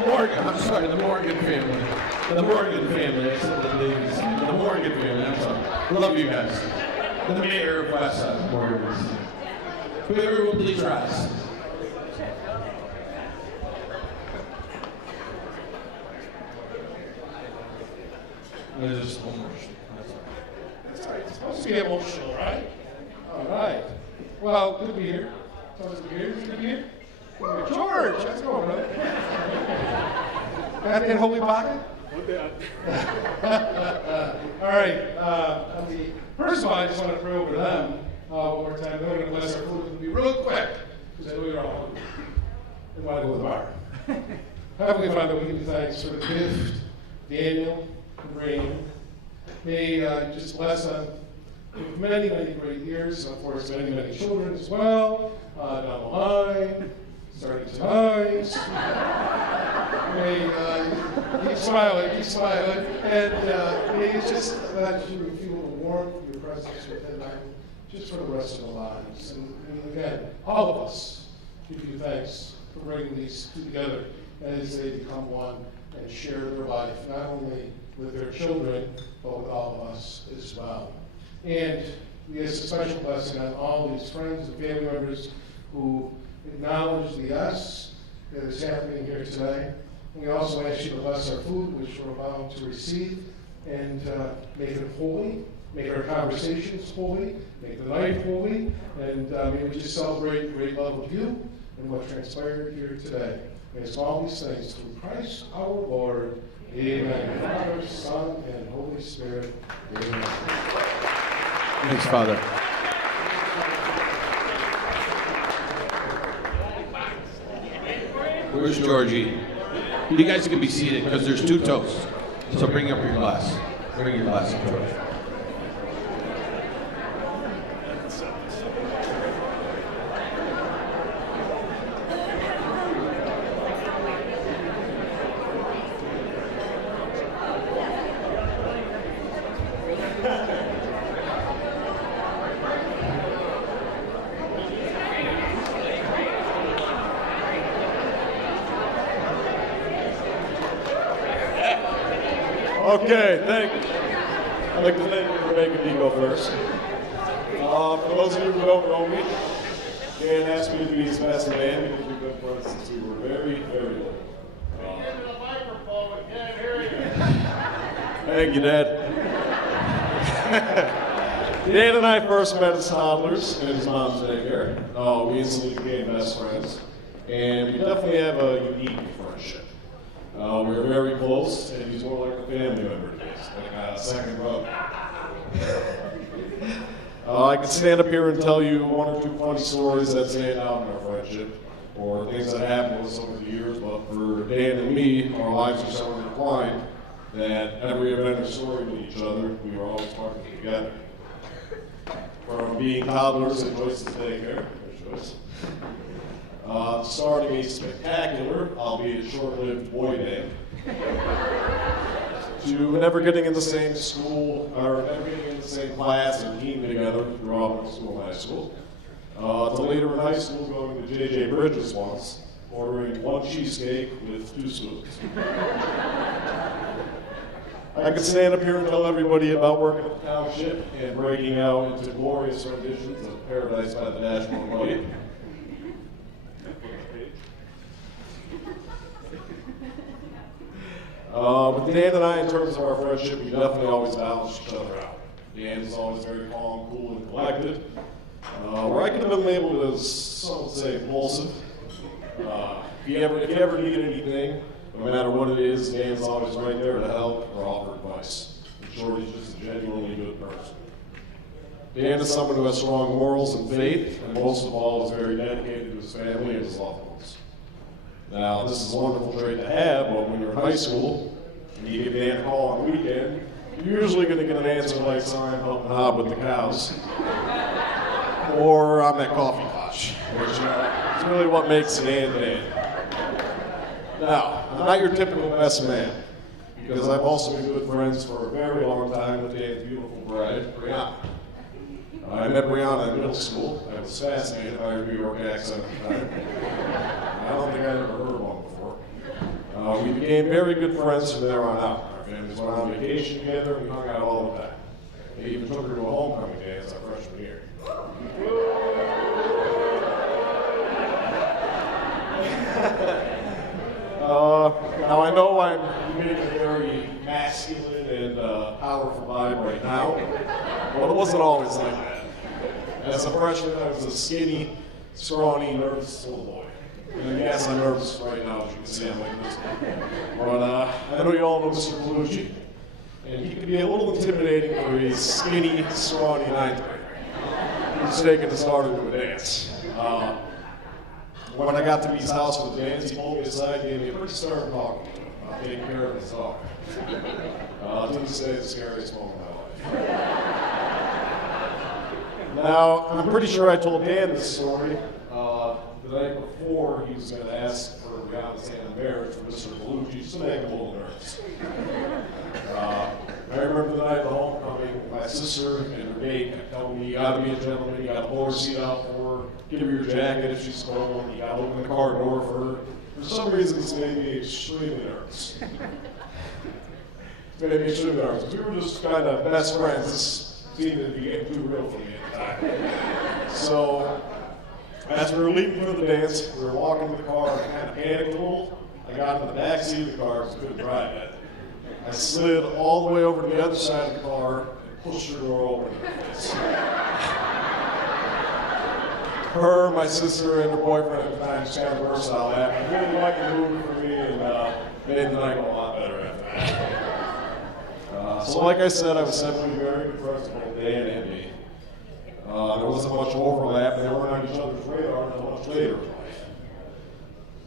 the Morgan, I'm sorry, the Morgan family. The Morgan family, I said the Davies. The Morgan family, I'm sorry. Love you guys. The mayor of Westside, Morgan. Whoever will please rise. There's just one more. That's all right. It's supposed to be emotional, right? All right. Well, good to be here. Supposed to be here. Good to be here. George, let's go, brother. Got that holy pocket? All right. First of all, I just want to pray over them one more time. They're going to bless our food. It'll be real quick because I know you're all hungry. They want to go to the bar. Heavenly Father, we give you thanks for the gift, Daniel, and Rain. May you just bless them with many, many great years. Of course, many, many children as well down the line. Starting tonight. May keep smiling, and may you just let you feel the warmth of your presence within them just for the rest of our lives. And again, all of us give you thanks for bringing these two together as they become one and share their life, not only with their children, but with all of us as well. And we ask a special blessing on all these friends and family members who acknowledge the yes that is happening here today. And we also ask you to bless our food, which we're about to receive, and make it holy, make our conversations holy, make the night holy, and may we just celebrate the great love of you and what transpired here today. May us all these things through Christ our Lord. Amen. Father, Son, and Holy Spirit. Amen. Thanks, Father. Where's Georgie? You guys can be seated because there's two toasts. So bring up your glass. Bring your glass up, George. Okay, thank you. I'd like to thank you for making me go first. For those of you who don't know me, Dan asked me to be his best man because we've been friends since we were very, very little. Into the microphone, we can't hear you. Thank you, Dad. Dan and I first met as toddlers in his mom's daycare. We instantly became best friends, and we definitely have a unique friendship. We're very close, and he's more like a family member to me, like a second brother. I could stand up here and tell you one or two funny stories that stand out in our friendship, or things that happened with us over the years, but for Dan and me, our lives are so intertwined that every event or story with each other, we were always part of it together. From being toddlers at Joyce's daycare, there's Joyce, starting a spectacular, albeit short-lived boy band, to never getting in the same school, or never getting in the same class and team together throughout middle school and high school, to later in high school going to J.J. Bridges once, ordering one cheesecake with 2 spoons. I could stand up here and tell everybody about working at the township and breaking out into glorious renditions of Paradise by the National Light. But Dan and I, in terms of our friendship, we definitely always balance each other out. Dan is always very calm, cool, and collected. Where I could have been labeled as, some would say, impulsive. If you ever need anything, no matter what it is, Dan's always right there to help or offer advice. In short, he's just a genuinely good person. Dan is someone who has strong morals and faith, and most of all is very dedicated to his family and his loved ones. Now, this is a wonderful trait to have, but when you're in high school and you give Dan a call on the weekend, you're usually going to get an answer like, sorry, I'm helping Hob with the cows. Or I'm at coffee potch, which is really what makes Dan Dan. Now, I'm not your typical best man, because I've also been good friends for a very long time with Dan's beautiful bride, Brianna. I met Brianna in middle school. I was fascinated by her New York accent at the time. I don't think I'd ever heard one before. We became very good friends from there on out. Our families went on vacation together, and we hung out all the time. They even took her to a homecoming dance our freshman year. Now I know I'm making a very masculine and powerful vibe right now, but it wasn't always like that. As a freshman, I was a skinny, scrawny, nervous little boy. And yes, I'm nervous right now, as you can see, I'm like this. But I know you all know Mr. Belushi, and he can be a little intimidating for a skinny, scrawny ninth grader who's taking his daughter to a dance. When I got to his house for the dance, he pulled me aside and gave me a pretty stern talking to about taking care of his daughter. To this day, it's the scariest moment of my life. Now, I'm pretty sure I told Dan this story. The night before, he was going to ask for Rihanna's hand in marriage for Mr. Belushi, just to make him a little nervous. I remember the night of the homecoming, my sister and her date kept telling me, you gotta be a gentleman, you gotta pull her seat out for her, give her your jacket if she's cold, you gotta open the car door for her. For some reason, this made me extremely nervous. It made me extremely nervous. We were just kind of best friends. This seemed to be getting too real for me at the time. So, as we were leaving for the dance, we were walking to the car, and I kind of panicked a little. I got in the back seat of the car, because I couldn't drive yet. I slid all the way over to the other side of the car and pushed her door open in her face. Her, my sister, and her boyfriend at the time just kind of burst out laughing. Really liked the movie for me and made the night a lot better after that. So like I said, I was simply very good friends with both Dan and me. There wasn't much overlap, and they weren't on each other's radar until much later in life.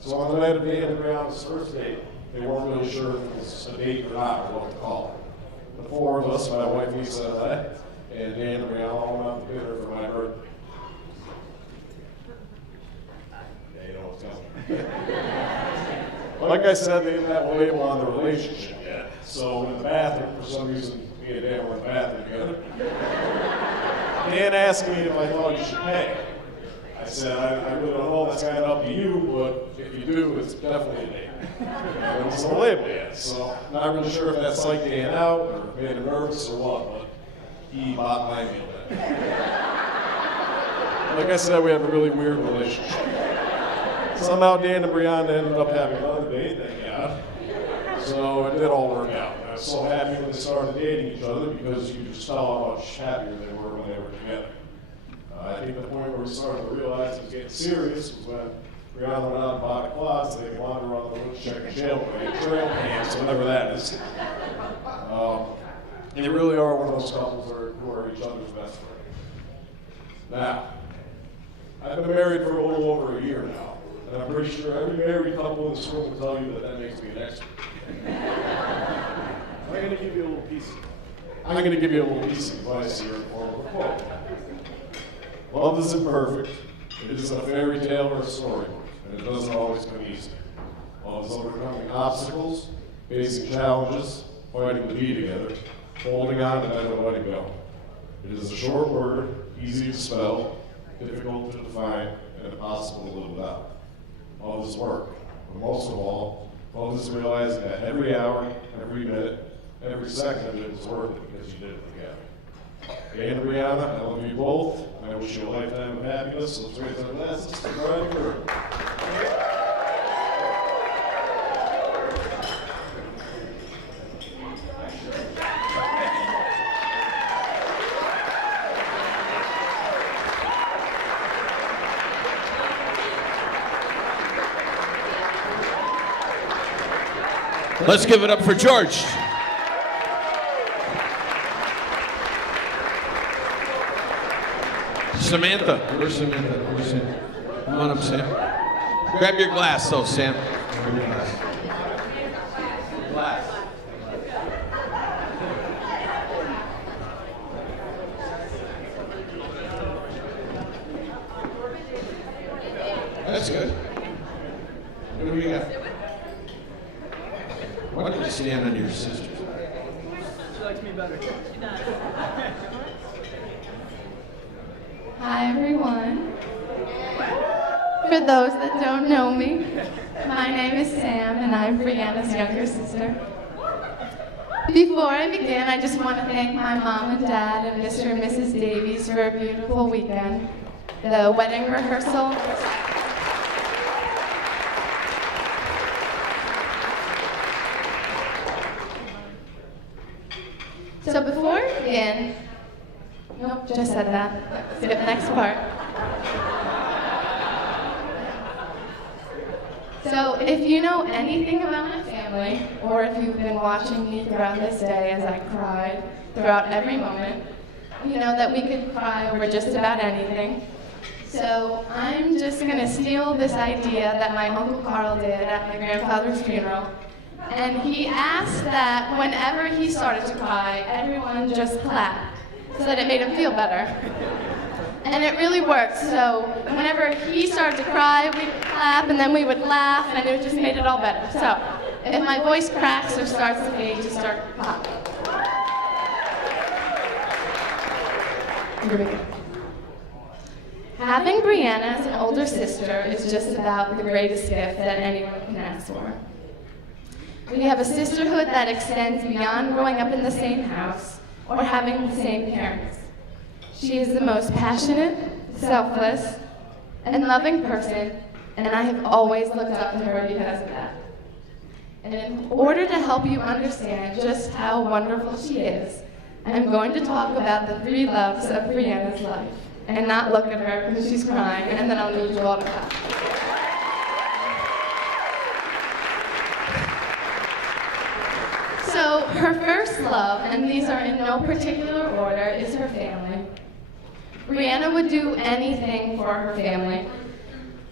So on the night of Dan and Brianna's first date, they weren't really sure if it was a date or not, or what to call it. The four of us, my wife Lisa and I, and Dan and Brianna all went out to dinner for my birthday. Yeah, you know what's coming. Like I said, they didn't have a label on the relationship yet. So in the bathroom, for some reason, me and Dan were in the bathroom together. Dan asked me if I thought you should pay. I said, I really don't know, that's kind of up to you, but if you do, it's definitely a date. There wasn't a label yet, so not really sure if that psyched Dan out or made him nervous or what, but he bought my meal then. Like I said, we have a really weird relationship. Somehow Dan and Brianna ended up having another date, thank God. So it did all work out. I was so happy when they started dating each other because you could just tell how much happier they were when they were together. I think the point where we started to realize it was getting serious was when Brianna went out and bought a closet so they could wander around the woods checking trail cams, whatever that is. They really are one of those couples who are each other's best friends. Now, I've been married for a little over a year now, and I'm pretty sure every married couple in this room will tell you that that makes me an expert. I'm going to give you a little piece of advice here in form of a quote. Love isn't perfect. It isn't a fairy tale or a storybook, and it doesn't always come easy. Love is overcoming obstacles, facing challenges, fighting to be together, holding on and never letting go. It is a short word, easy to spell, difficult to define, and impossible to live without. Love is work, but most of all, love is realizing that every hour, every minute, every second of it is worth it because you did it together. Dan and Brianna, I love you both, and I wish you a lifetime of happiness. So let's raise our glasses to Brian and Kurt. Let's give it up for George. Samantha. Where's Samantha? Where's Sam? Come on up, Sam. Grab your glass, though, Sam. Grab your glass. Glass. That's good. What do we got? Why don't you stand on your sister? She likes me better. She does. Hi, everyone. For those that don't know me, my name is Sam, and I'm Brianna's younger sister. Before I begin, I just want to thank my mom and dad and Mr. and Mrs. Davies for a beautiful weekend. The wedding rehearsal. So before I begin, nope, just said that. Skip the next part. So if you know anything about my family, or if you've been watching me throughout this day as I cried throughout every moment, you know that we could cry over just about anything. So I'm just going to steal this idea that my Uncle Carl did at my grandfather's funeral. And he asked that whenever he started to cry, everyone just clap, so that it made him feel better. And it really worked. So whenever he started to cry, we'd clap, and then we would laugh, and it just made it all better. So if my voice cracks or starts to fade, just start clapping. Here we go. Having Brianna as an older sister is just about the greatest gift that anyone can ask for. We have a sisterhood that extends beyond growing up in the same house or having the same parents. She is the most passionate, selfless, and loving person, and I have always looked up to her because of that. And in order to help you understand just how wonderful she is, I'm going to talk about the 3 loves of Brianna's life, and not look at her because she's crying, and then I'll need you all to clap. So her first love, and these are in no particular order, is her family. Brianna would do anything for her family.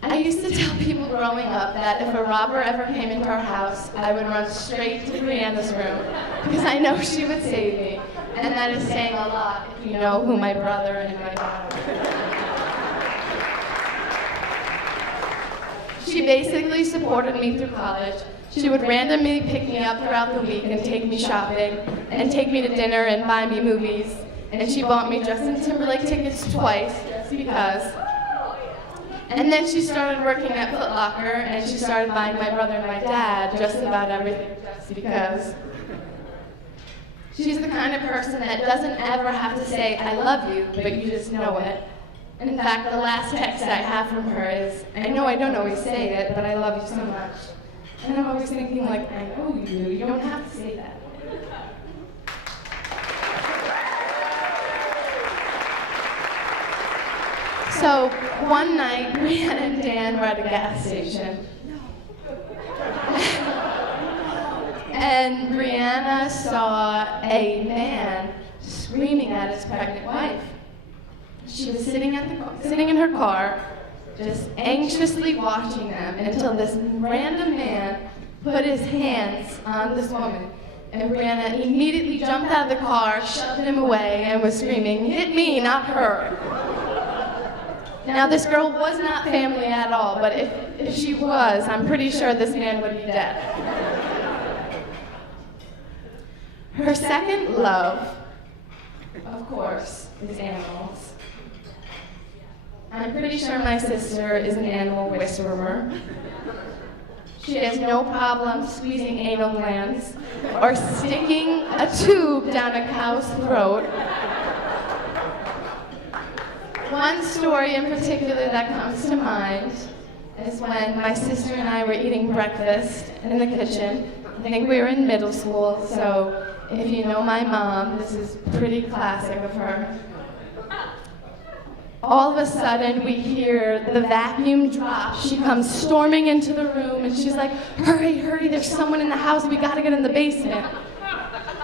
I used to tell people growing up that if a robber ever came into our house, I would run straight to Brianna's room because I know she would save me. And that is saying a lot if you know who my brother and my daughter are. She basically supported me through college. She would randomly pick me up throughout the week and take me shopping, and take me to dinner and buy me movies. And she bought me Justin Timberlake tickets twice, just because. And then she started working at Foot Locker, and she started buying my brother and my dad just about everything, just because. She's the kind of person that doesn't ever have to say, I love you, but you just know it. And in fact, the last text I have from her is, I know I don't always say it, but I love you so much. And I'm always thinking, like, I know you do. You don't have to say that. So one night, Brianna and Dan were at a gas station. And Brianna saw a man screaming at his pregnant wife. She was sitting in her car, just anxiously watching them until this random man put his hands on this woman. And Brianna immediately jumped out of the car, shoved him away, and was screaming, hit me, not her. Now, this girl was not family at all, but if she was, I'm pretty sure this man would be dead. Her second love, of course, is animals. I'm pretty sure my sister is an animal whisperer. She has no problem squeezing anal glands or sticking a tube down a cow's throat. One story in particular that comes to mind is when my sister and I were eating breakfast in the kitchen. I think we were in middle school, so if you know my mom, this is pretty classic of her. All of a sudden, we hear the vacuum drop. She comes storming into the room, and she's like, hurry, hurry, there's someone in the house. We gotta get in the basement.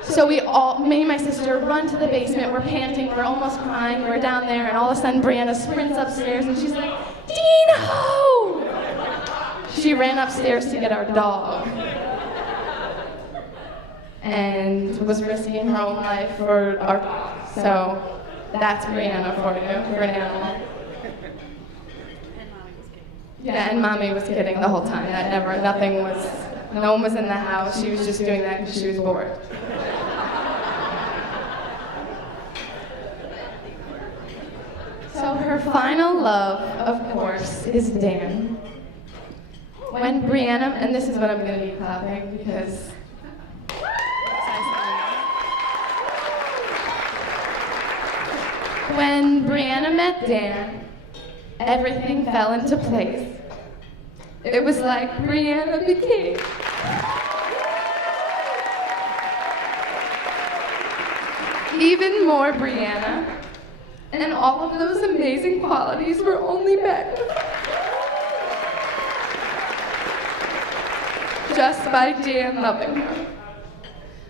So me and my sister run to the basement. We're panting, we're almost crying, we're down there, and all of a sudden, Brianna sprints upstairs, and she's like, Dino! She ran upstairs to get our dog and was risking her own life for our dog. So that's Brianna for you. You're an animal. Yeah, and Mommy was kidding the whole time. No one was in the house. She was just doing that because she was bored. So her final love, of course, is Dan. When Brianna, and this is what I'm going to be clapping because. When Brianna met Dan, everything fell into place. It was like Brianna became even more Brianna, and all of those amazing qualities were only magnified just by Dan loving her.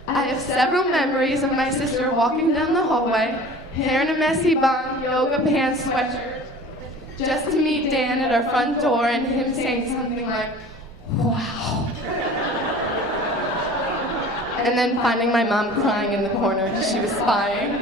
I have several memories of my sister walking down the hallway, hair in a messy bun, yoga pants, sweatshirt, just to meet Dan at our front door and him saying something like, "Wow." And then finding my mom crying in the corner because she was spying.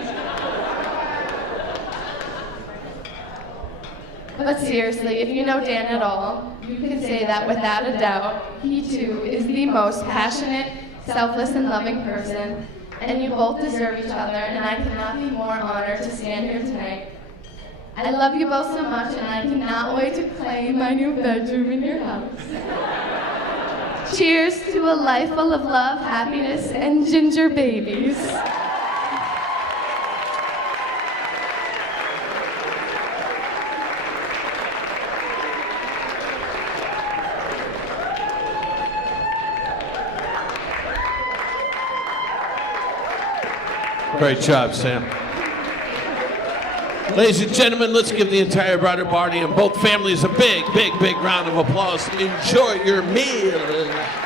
But seriously, if you know Dan at all, you can say that without a doubt, he too is the most passionate, selfless, and loving person, and you both deserve each other, and I cannot be more honored to stand here tonight. I love you both so much, and I cannot wait to claim my new bedroom in your house. Cheers to a life full of love, happiness, and ginger babies. Great job, Sam. Ladies and gentlemen, let's give the entire bridal party and both families a big, big, big round of applause. Enjoy your meal.